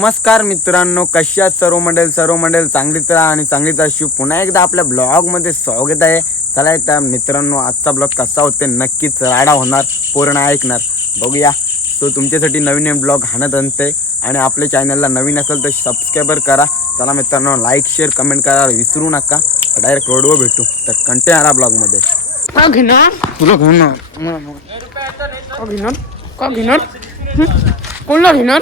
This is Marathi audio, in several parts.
नमस्कार मित्रांनो कशा आहात सर्व मंडळ? सर्व मंडळ चांगलीच राहा आणि चांगलीच शिव पुन्हा एकदा आपल्या ब्लॉगमध्ये स्वागत आहे. चला त्या मित्रांनो आजचा ब्लॉग कसा होते नक्कीच राडा होणार पूर्ण ऐकणार. बघूया. सो तुमच्यासाठी नवीन नवीन ब्लॉग हाणत आणते आणि आपल्या चॅनलला नवीन असेल तर सबस्क्राईबर करा. चला मित्रांनो लाईक शेअर कमेंट करायला विसरू नका. डायरेक्ट रोडवर भेटू. तर कंटिन्यू राहा ब्लॉगमध्ये. का घेणार? तुला का घेणार? का घेणार? कोणला घेणार?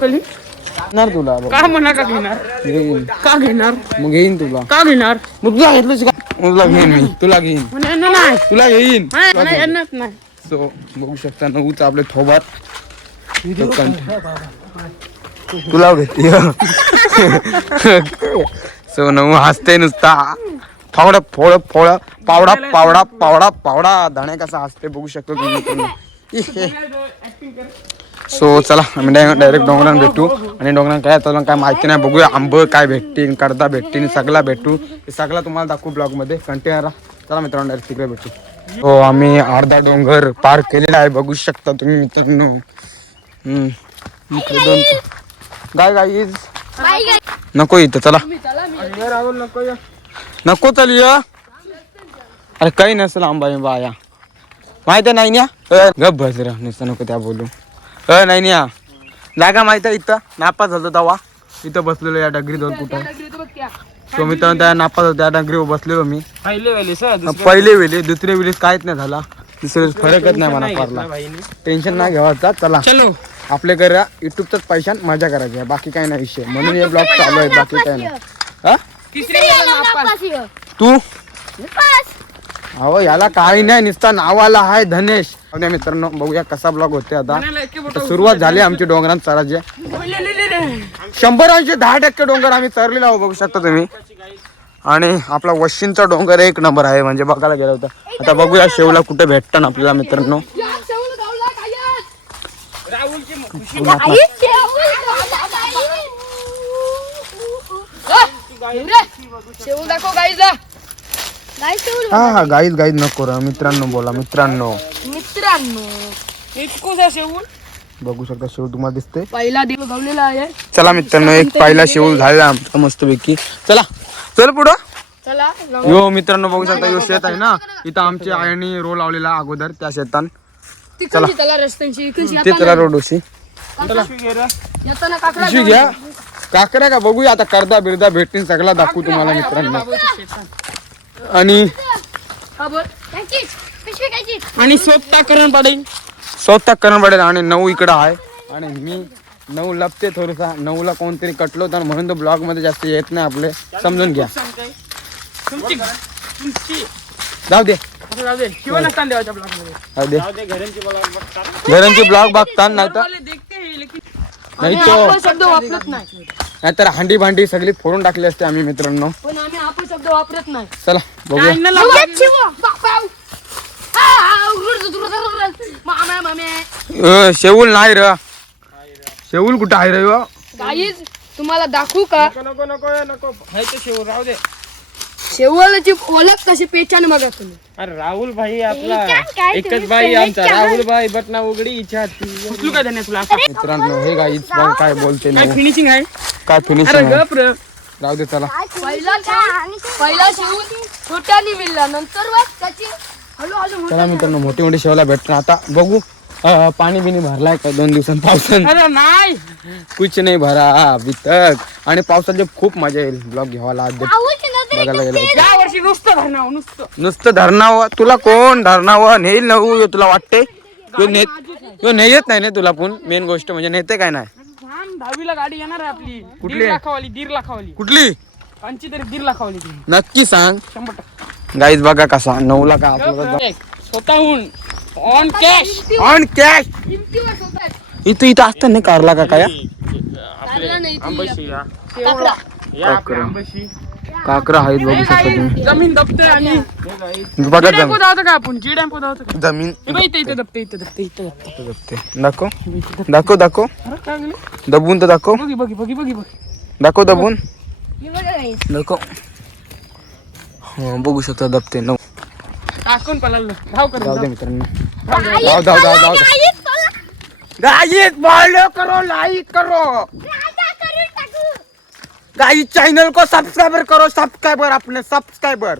कली. घेणार तुला का म्हणा का घेणार? घेईन. का घेणार? मग घेईन तुला. का घेणार? मग तुला घेतलंच का तुला घेईन मी. तुला घेईन. म्हणा येणार नाही. तुला घेईन. नाही, नाही. सो बघू शकता नऊच आपले थोबात. तुला घेते सो नऊ हसते नुसता. फावड फोड फोड. पावडा पावडा पावडा पावडा. धणे कसा हसते बघू शकतो तुम्ही. सो चला आम्ही डायरेक्ट डोंगरान भेटू. आणि डोंगरान काय चालू काय माहिती नाही बघूया आंबं काय भेटतील कडदा भेटतील सगळा भेटू. हे सगळा तुम्हाला दाखवू ब्लॉगमध्ये कंटिन्यू राहा. चला मित्रांनो डायरेक्ट तिकडे भेटू. हो आम्ही अर्धा डोंगर पार केलेला आहे. बघू शकता तुम्ही मित्रांनो. हम्म. दोन. गाय नको इथं चला. नको चल य. अरे काही नसेल आंबा आंबा या माहिती नाही न्या गप भजरा नुसतं नको त्या बोलू. अ नाही न्या जागा माहीत आहे इथं? नापास झालं तवा इथं बसलेलो या डगरी दोन कुठं? तो मित्रांनो त्या नापास होता त्या डगरीवर बसलेलो मी. पहिले वेळी सर पहिले वेळी दुसरे वेळेस काहीच नाही झाला. दुसरे वेळेस फरकच नाही मला फारला टेन्शन नाही घ्यावाचा चला. चलो. आपल्या घरा युट्यूबचाच पैशान मजा करायची आहे. बाकी काही नाही विषय. म्हणून हे ब्लॉग चालू आहे बाकी काही नाही. हा? तिसरी वेळा नापास. तू? अहो याला काही नाही नुसता नावाला आहे धनेश आपल्या मित्रांनो बघूया कसा ब्लॉग होते आता आता सुरुवात झाली आमची डोंगरात चराची. शंभर ऐंशी दहा टक्के डोंगर आम्ही चरलेला आहो बघू शकता तुम्ही आणि आपला वशिंचा डोंगर एक नंबर आहे म्हणजे बघायला गेलं होतं आता बघूया शेवला कुठे भेटतं आपल्याला मित्रांनो राहुलची खुशी शेव दाखव गाईला हा हा गाईच गाईच नको रा मित्रांनो बोला मित्रांनो. मित्रांनो बघू शकता शेव तुम्हाला दिसते पहिला देव गावलेला आहे. चला मित्रांनो एक पहिला शेव झालेला आमचा मस्तपैकी. चला चल पुढं. चला यो मित्रांनो बघू शकता यो शेत आहे ना? इथं आमच्या आईने रोल लावलेला अगोदर त्या शेतात. त्याला रस्त्यांची ते रोडोशी येताना काकडा पिशवी घ्या. काकड्या का? बघूया आता करदा बिरदा भेटतील सगळा दाखवू तुम्हाला मित्रांनो. आणि आणि सोपता करण पाडेल स्वतः करण पडेल आणि नऊ इकडं आहे. आणि मी नऊ लपते थोडसा. नऊला कोणतरी कटलो तर म्हणून तो ब्लॉगमध्ये जास्त येत नाही आपले. समजून घ्या. तुमची तुमची. जाऊ दे. घरांची ब्लॉग बघता नाही तर देखते हैं, लेकिन नाही तो शब्द वापरत नाही. नाहीतर हांडी भांडी सगळी फोडून टाकली असते आम्ही मित्रांनो. पण आम्ही आपण शब्द वापरत नाही. चला बघूया. मामा मामे. अ, शेऊल नाही र. शेऊल कुठं आहे रे? गाईज तुम्हाला दाखवू का? नको नको नको शेव राहू दे. शेवळची ओळख कशी पेचाने बघा तुम्ही. अरे राहुल भाई आपला. एकच भाई आमचा. राहुल भाई बटना उघडी इच्छा उचलू तुला? मित्रांनो हे गाईच बघ काय बोलते काय. फिनिशिंग आहे? काय अरे फिनिशिंग गप रे. राहू दे चला. पहिला पहिला शिवून छोट्याने मिळला. नंतर त्याची चला मित्रांनो मोठी मोठी शेवला भेटणार. आता बघू अ, पाणी बिनी भरलाय का दोन दिवसांत? पावसानं. अरे नाही. कुछ नाही भरा अभी तक आणि पावसात खूप मजा येईल. ब्लॉग घ्यावाला आज बघायला गेलं या वर्षी नुसतं धरणार नुसतं. नुसतं धरणावं. तुला कोण धरणावं? नेईल नऊ तुला वाटते ह्यो नेत नेत नाही ना तुला पण मेन गोष्ट म्हणजे नेते काय नाही. दहावीला गाडी येणार आहे आपली. कुठली? दीड लाखावाली दीड लाखावाली. कुठली? तरी दीड लाखावाली ती. नक्की सांग. शंभर टक्के. गाईज बघा कसा नऊला का आपलं एक, स्वतःहून. ऑन कॅश ऑन कॅश इथं इथं असतं ना कारला का काय? काकरा आहेत बघू शकता तुम्ही. जमीन दबते आणि बघा जी जमीन. धावतो का आपण? जी डॅम्पो धावतो का? जमीन. हे बघ इथे इथे दबते इथे दबते इथे दबते दबते. दाखव. दाखव दाखव. अरे काय गेलं? दबून तर दाखव. बघी बघी बघी बघी बघ. दाखव दबून. दाखव. हो बघू शकता दबते नऊ टाकून पळालं. धाव कर जाऊ धाव. दे मित्रांनो. धाव धाव धाव धाव फॉलो करो लाइक करो. गाइस चैनल को सब्सक्राइबर करो सब्सक्राइबर अपने सब्सक्राइबर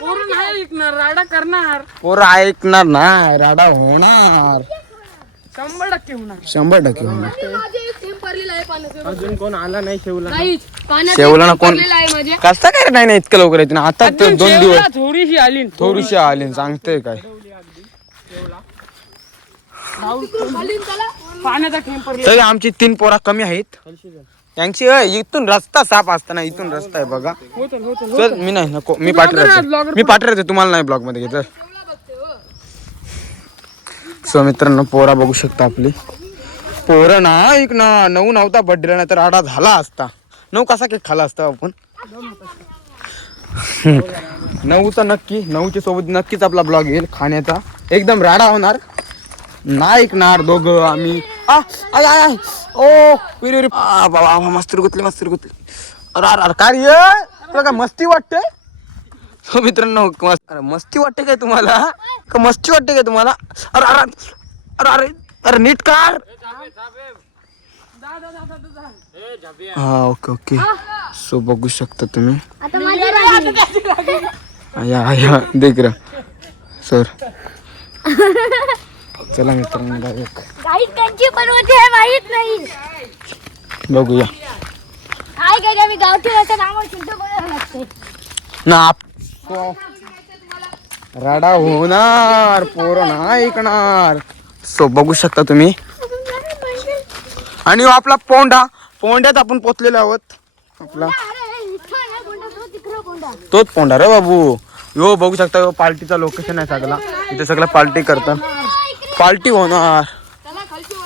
पोरं नाही राडा करणार. पोरं ऐकणार नाही राडा होणार. शंभर टक्के होणार. शंभर टक्के होणार. अजून कोण आला नाही शेवला? शेवला ना कोण? आहे माझे. कसं काय रे? नाही ना इतकं लवकर येते ना. आता तर दोन दिवस. थोडीशी आली. थोडीशी आली सांगते काय. पाण्याचा थेंब पडले आमची तीन पोरा कमी आहेत. अय, इथून रस्ता साफ असताना इथून रस्ता आहे बघा. होतं होतं चल मी नाही नको मी blogger पाठवते blogger मी पाठवते तुम्हाला नाही ब्लॉगमध्ये घेत सो मित्रांनो पोरा बघू शकता आपली. पोरं ना ऐक ना नऊ नव्हता बड्डेला नाही तर आडा झाला असता. नऊ कसा केक खाला असता आपण? नऊचा नक्की नऊच्या सोबत नक्कीच आपला ब्लॉग येईल खाण्याचा. एकदम राडा होणार. नाही ऐकणार दोघं आम्ही. आ, आय आय आय. ओ विरी विरी. आ, बाबा मस्त गुतले मस्त गुतले अरे अरे अरे काय रे? तुला काय मस्ती वाटते? हो मित्रांनो मस्त. अरे मस्ती वाटते काय तुम्हाला? का मस्ती वाटते काय तुम्हाला? अरे अरे अरे अरे अरे नीट कार हा ओके ओके. सो बघू शकता तुम्ही. या या देख रा सर. चला मित्रांनो त्यांची बनवते आहे माहीत नाही. बघूया. काय काय आम्ही गावठी असं नावावर चिंटू बनावं लागते. ना आप- राडा होणार पोरं ना ऐकणार. सो बघू शकता तुम्ही. आणि हो आपला पोंडा. पोंड्यात आपण पोचलेलो आहोत. आपला. तोच पोंडा रे बाबू. यो बघू शकता यो पार्टीचा लोकेशन आहे सगळा. इथे सगळं पार्टी करतात. पार्टी होणार.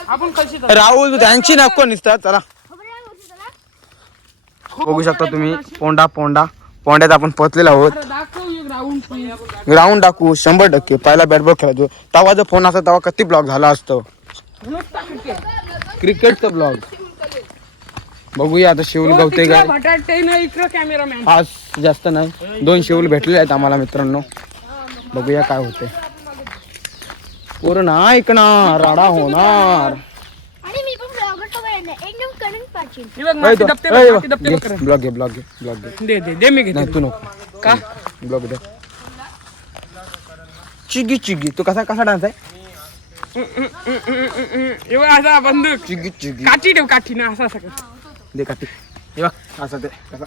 आपण कशी राहुल त्यांची नको निसतात चला. बघू शकता तुम्ही पोंडा पोंडा. पोंड्यात आपण पोचलेलो आहोत. दाखव एक राऊंड ग्राउंड टाकू शंभर टक्के. पहिला बॅट बॉल खेळायचो. तेव्हा जर फोन असता तेव्हा किती ब्लॉग झाला असतो. क्रिकेटचा ब्लॉग बघूया आता शिवल गवते काय. बटाटे ना इकडं कॅमेरामॅन आज जास्त नाही. दोन शेवल भेटलेले आहेत आम्हाला मित्रांनो. बघूया काय होते पूर्ण ऐकणार राडा होणार आणि मी पण ब्लॉगर तो बनणार एकदम करंट पाचिन हे बघ माती दबते बघ, माती दबते बघ. ब्लॉग घे ब्लॉग घे ब्लॉग घे दे दे दे मी घेते नाही तू नको का ब्लॉग दे चिगी चिगी तू कसा कसा डान्स आहे हे बघ असा बंदूक चिगी चिगी काठी ठेव काठी ना असा सगळं दे काठी हे बघ असं ते कसा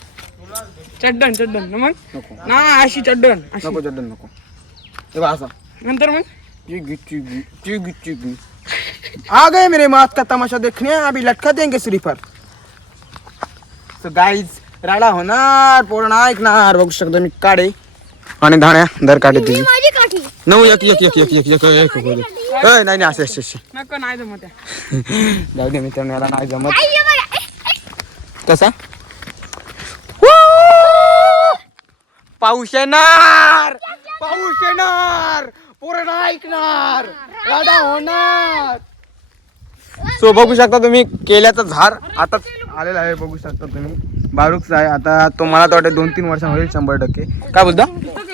चड्डण चड्डण ना मग नको ना अशी चड्डण अशी नको जड्डन नको हे बघ असा नंतर मग आ गए मेरे मात का तमाशा देखने अभी लटका देंगे स्लीपर सो गाईज राडा होणार पूर्ण ऐकणार बघू शकतो मी काढे आणि धाण्या दर काढे तुझी माझी काठी। नऊ एक एक एक एक एक एक एक नाही नाही असे असे असे नको नाही जमत. जाऊ दे मित्रांनो याला नाही जमत। हे. कसा? पाऊस येणार पाऊस येणार पूर्ण ऐकणार. राडा होणार. सो बघू शकता तुम्ही केल्याचं झाड आता आलेला आहे बघू शकता तुम्ही. बारूकचा आहे. आता तो मला तर वाटतं दोन तीन वर्ष होईल शंभर टक्के. काय बोलता? बाग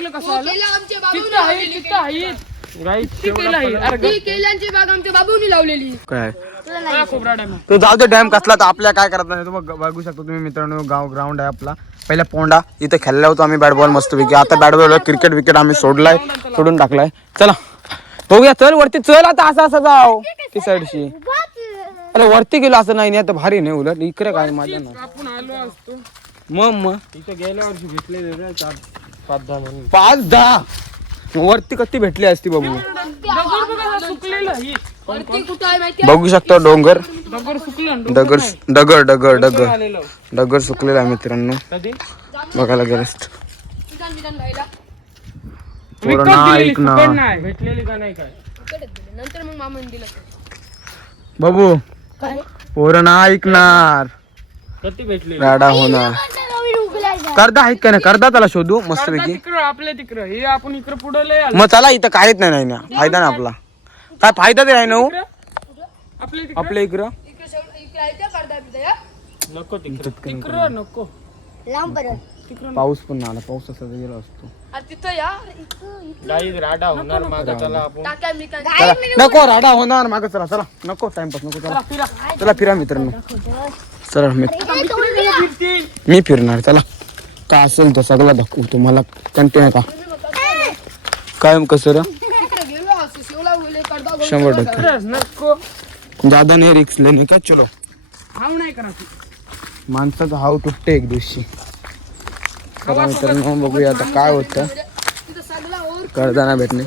आमच्या बाबूनी लावलेली काय? हा, खोबरा डॅम तो जाऊ दे डॅम कसला तर आपल्या काय करत नाही. तो बघ- बघू शकतो तुम्ही मित्रांनो गाव ग्राउंड आहे आपला. पहिला पोंडा इथे खेळला होतो आम्ही बॅट बॉल मस्त पैकी आता बॅट बॉल क्रिकेट विकेट आम्ही सोडलाय सोडून टाकलाय. चला बघूया चल वरती चल आता असं असं जाऊ. ती साईडशी. अरे वरती गेलो असं नाही नाही आता भारी नाही उलट. इकडे काय माझ्या ना. आपण आलो असतो. मग मग. तिथे गेल्या वर्षी भेटले चार पाच दहा म्हणून पाच दहा. वरती कधी भेटली असती दगड बघ असा सुकलेलं आहे. वरती कुठं आहे माहिती बघू शकतो डोंगर दगड सुकलं डोंगर दगड दगड दगड दगड आलेलो दगड सुकलेला आहे मित्रांनो कधी बघायला गेलंस पूर्ण ऐक ना. फुकट नाही. भेटलेली का नाही काय इकडेच दिले. नंतर मग मामाने दिलं बाबू पोरण ऐकणार कधी भेटलेली राडा होणार. करदा आहेत का नाही? करदा त्याला शोधू मस्त पैकी तिकडं आपल्या तिकडं. हे आपण इकडं पुढं लय आलो. मग चला इथं काहीच नाही नाही ना फायदा ना आपला. काय फायदा ते आहे ना हो? आपल्या तिकडं? आपल्या इकडं? आहे त्या. नको तिकडे. तिकडं नको. लांब परत. पाऊस पण नाही आला पाऊस असा तर गेला असतो. अरे तिथं या. गाईज राडा होणार मागा चला आपण. टाक्या बिक्या चला. नको राडा होणार मागं चला चला. नको टाइमपास नको चला. चला फिरा मित्रांनो. चला मित्र मी फिरणार चला. काय असेल तर सगळा दाखवू तुम्हाला. कंटे का काय कसं शंभर टक्के. जादा नाही रिक्स लेने का? चलो. माणसाचा हाव तुटते एक दिवशी. चला मित्रांनो बघूया आता काय होतं. करताना भेटणे.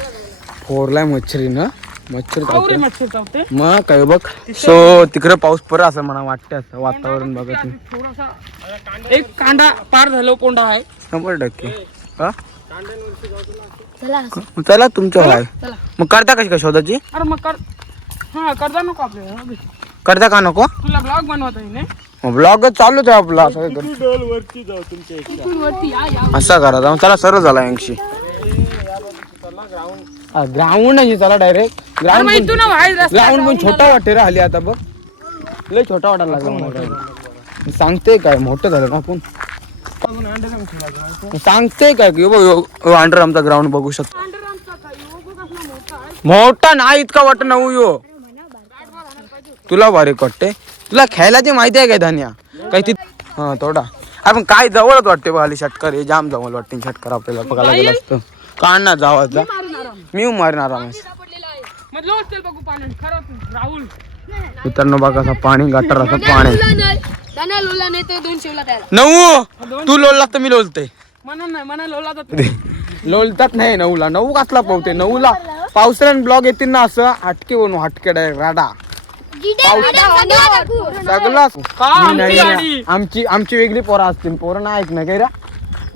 फोडलाय मच्छरीनं मच्छर चावते मग काय बघ. सो तिकडे पाऊस पडत असं मला वाटतं असं वातावरण बघत मी. थोडासा एक कांदा पार झालो कोंडा आहे. शंभर टक्के. हा? चला चला तुमचं आहे मग करता कशी का शोधाची? अरे मग कर हा करता नको आपल्याला करता का नको? तुला ब्लॉग बनवता येईल? ब्लॉग चालूच आहे आपला असं काय कर- तुमच्या जाऊन चला सरळ झाला ऐंशी ग्राउंड नाही चला डायरेक्ट ग्राउंड मग इथून बाहेर रस्ता ग्राउंड पण छोटा वाटे रे हल्ली आता बघ. लय छोटा वाटायला लागला. सांगते काय मोठं झालं ना आपण. सांगते काय की बघ अंडर आमचा ग्राउंड बघू शकतो. मोठा नाही इतका वाटत नऊ यो. तुला बारीक वाटते तुला खेळायची माहिती आहे काय धान्या? काही ती हा थोडा आपण काय जवळच वाटते बघ हल्ली षटकर. हे जाम जवळ वाटते षटकर आपल्याला बघायला गेलं असतं काढणार जावाचा मी मारणार आम्ही. बघू खरंच राहुल. मित्रांनो बघा असं पाणी गटर असं पाणी. लोला नाही. दाना लोला नाही तर दोन शिवला त्याला नऊ तू लोलला तर मी लोलते. म्हणून नाही म्हणा लोला लोलतात नाही नऊला नऊ कसला पावते? नऊला पावसाळ्यात ब्लॉग येतील ना असं हटके बनू हटके डायरेक्ट राडा. सगळा का मी आमची नाही गाडी? आमची आमची वेगळी पोरं असतील. पोरं नाही ऐक ना काय रा?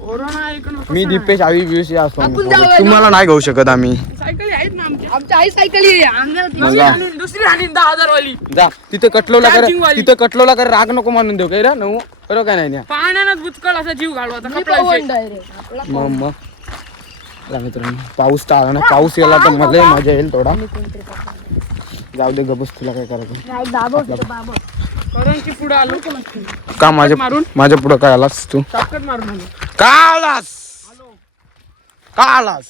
कोरोना ऐकून मी दीपेश आवी बिवशी असतो. आम्ही पोरं. तुम्हाला नाही घेऊ शकत आम्ही. सायकली आहेत ना आमच्या. आमच्या आई सायकल आहे. अंगात मग जा. आणून दुसरी आणीन दहा हजार वाली जा. तिथे कटलोला कर. Charging वाली. तिथे कटलोला कर. राग नको मानून देऊ. काय रा? नऊ. बरोबर काय नाही न्या. पाण्यानं बुचकळ असा जीव घालवायचा कपडा मग मग. चला मित्रांनो पाऊस तर आला ना. पाऊस याला तर मला मजा येईल थोडा. जाऊ दे गबस तुला काय करायचं? करणची पुढे आलो. का माझ्या मारून? माझ्या पुढं काय आलास तू? मारून आलो. का आलास? का आलास?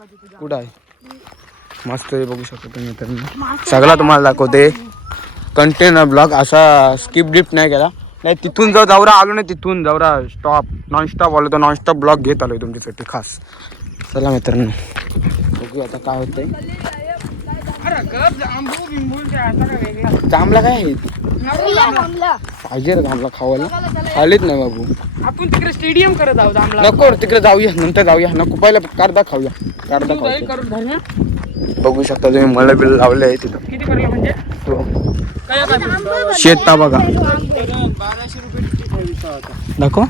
कुठं आहे? मस्त आहे बघू शकतो तुम्ही मित्रांनो. सगळा तुम्हाला दाखवते. कंटेनर ब्लॉग असा स्किप डिप नाही केला. नाही तिथून जर जावरा आलो नाही तिथून जावरा स्टॉप नॉन स्टॉप आलो तर नॉन स्टॉप ब्लॉग घेत आलोय तुमच्यासाठी खास. चला मित्रांनो बघू आता काय होतंय. जांभला काय आहे. पाहिजे रे जांभला खावायला. खालीच नाही बाबू. आपण तिकडे स्टेडियम करत आहोत आमला नको रे, तिकडे जाऊया नंतर जाऊया. नको पहिला कारदा खाऊया. कारदा तू खाऊ करून धरण्या बघू शकता तुम्ही मला बिल लावले आहे तिथं. किती म्हणजे? तो काय काय शेत बघा. बाराशे रुपये टिकीट आहे विसावाचा दाखव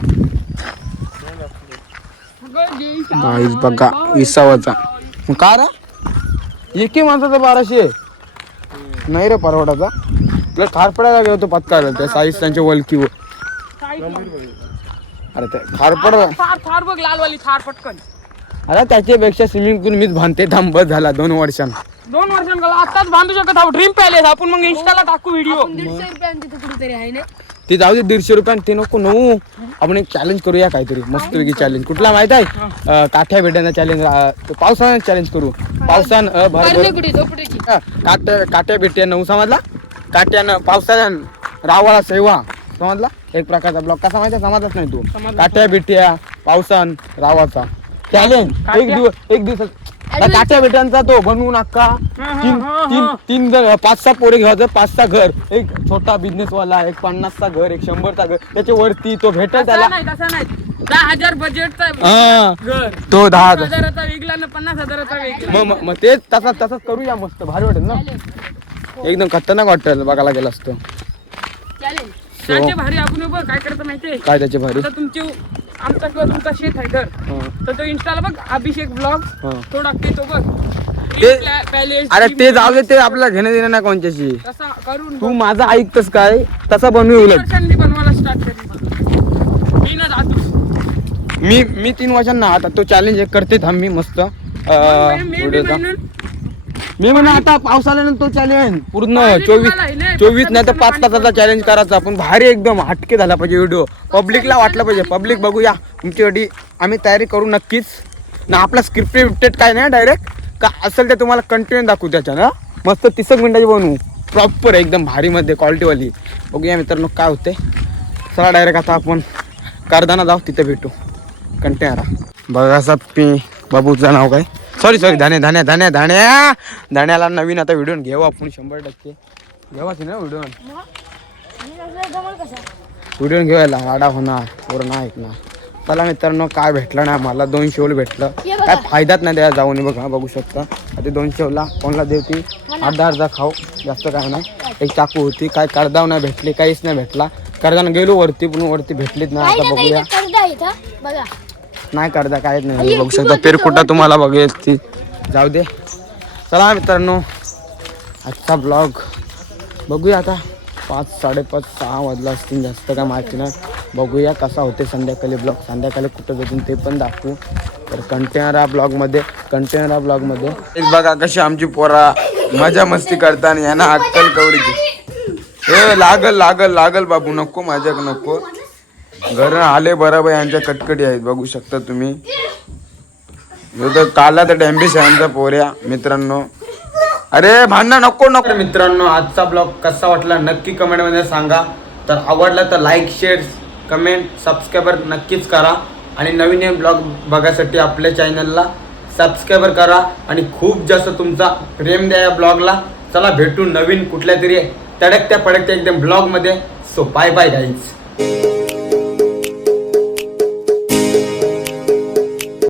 बाईस बघा विसावाचा मग का रे? एके माणसाचा बाराशे. नाही रे परवडाचा. तुला खार पडायला गेलो तो पत्कायला त्या साईज त्यांच्या वलकीवर. अरे ते खारपड थार थार बघ लालवाली थार पटकन. अरे त्याच्यापेक्षा स्विमिंग पूल मीच भांडते थांब बस झाला दोन वर्षां दोन वर्षांना आताच बांधू शकत आहोत. ड्रीम पॅलेस आपण मग इंस्टाला टाकू व्हिडिओ दीडशे रुपयांची तिथे कुठेतरी आहे ना? ते जाऊ दे दीडशे रुपयान ते नको नऊ. आपण एक चॅलेंज करूया काहीतरी मस्तपैकी चॅलेंज कुठला माहीत आहे? अं, काठ्या भेटायचा चॅलेंज पावसानं चॅलेंज करू. पावसान अं, भर काट्या नऊ समजला? काट्यानं पावसानं रावाला सेवा. समजला? एक प्रकारचा ब्लॉक कसा माहिती समजत नाही तू. काट्या भेट्या पावसान रावाचा चॅलेंज एक दिवस एक दिवस. काट्या भेट्यांचा तो बनवू नका. तीन तीन तीन जण पाच सहा पोरे घ्यायचं पाच सहा घर. एक छोटा बिझनेस वाला एक पन्नासचा घर एक शंभरचा घर. त्याच्या वरती तो भेटेल तसा त्याला. नाही तसा नाही. दहा हजार बजेटचा हा, घर. तो दहा हजार. हजाराचा वेगळा ना पन्नास हजाराचा वेगळा मग- मग मग तेच तसाच तसाच करूया मस्त. भारी वाटेल ना? एकदम खतरनाक वाटेल बघायला गेलं असतं. चॅलेंज त्याचे भारी आपण बघ काय करतं माहितीये काय त्याचे भारी? आता तुमचे आमचा किंवा तुमचा शेत आहे घर. तर तो इंस्टाला बघ अभिषेक ब्लॉग. तो टाकते तो बघ. ते- पॅलेस अरे ते जाऊ दे ते आपल्याला घेणं देणं नाही कोणच्याशी. करून तू माझं ऐकतस काय? तसा बनवू उलट. बनवायला स्टार्ट मी ना जातो. मी मी तीन वर्षांना आता तो चॅलेंज करते थांब मी मस्त. व्हिडिओचा. मी म्हणा आता पाऊस आल्यानंतर तो चॅलेंज पूर्ण चोवीस चोवीस नाही तर पाच तासाचा चॅलेंज करायचा. आपण भारी एकदम हटके झाला पाहिजे व्हिडिओ पब्लिकला वाटलं पाहिजे. पब्लिक बघूया. तुमच्यासाठी आम्ही तयारी करू नक्कीच. ना आपला स्क्रिप्टेड विप्टेड काय नाही डायरेक्ट का असेल ते तुम्हाला कंटिन्यू दाखवू त्याच्या ना मस्त तीस एक मिनिटाची बनवू. प्रॉपर एकदम भारीमध्ये क्वालिटीवाली बघूया मित्रांनो काय होते चला डायरेक्ट आता आपण करदाना जाऊ तिथे भेटू. कंटेनर बघा असा पी बाबूचं नाव काय? सॉरी सॉरी धान्या धान्या धान्या धान्या. धान्याला नवीन आता व्हिडिओ घेऊ आपण शंभर टक्के. घेवाच ना व्हिडिओ व्हिडिओ घेऊया आडा होणार पूर्ण ऐकणार. चला मित्रांनो काय भेटलं नाही मला दोन शेवल भेटलं. काय फायदाच नाही द्या जाऊन बघा बघू शकता. आता दोन शेवला कोणाला देवती अर्धा अर्धा खाऊ. जास्त काय नाही. एक चाकू होती काय करदाव नाही भेटली काहीच नाही भेटला. करदाना गेलो वरती पण वरती भेटलीच नाही आता बघूया. नाही करता काहीच नाही. बघू शकता पेरकुटा तुम्हाला बघेल ती. जाऊ दे. चला मित्रांनो आजचा ब्लॉग बघूया आता. पाच साडेपाच सहा वाजला असतील जास्त काय माहिती नाही. बघूया कसा होते संध्याकाळी ब्लॉग संध्याकाळी कुठं भेटून ते पण दाखवू. तर कंटेनर हा ब्लॉगमध्ये कंटेनर हा ब्लॉगमध्ये एक बघा कशी आमची पोरा मजा मस्ती करताना यांना अक्कल कवडीची हे लागल लागल लागल बाबू नको माझ्या नको. घर आले बराबर यांच्या कटकटी आहेत. बघू शकता तुम्ही. तर काला तर डॅम्बिस आहे आमचा पोऱ्या मित्रांनो. अरे भांडणं नको नको. मित्रांनो आजचा ब्लॉग कसा वाटला नक्की कमेंटमध्ये सांगा. तर आवडला तर लाईक शेअर कमेंट सबस्क्राईबर नक्कीच करा. आणि नवीन नवीन ब्लॉग बघायसाठी आपल्या चॅनलला सबस्क्राईबर करा. आणि खूप जास्त तुमचा प्रेम द्या या ब्लॉगला. चला भेटू नवीन कुठल्या तरी तडकत्या पडकत्या एकदम ब्लॉगमध्ये. So bye bye guys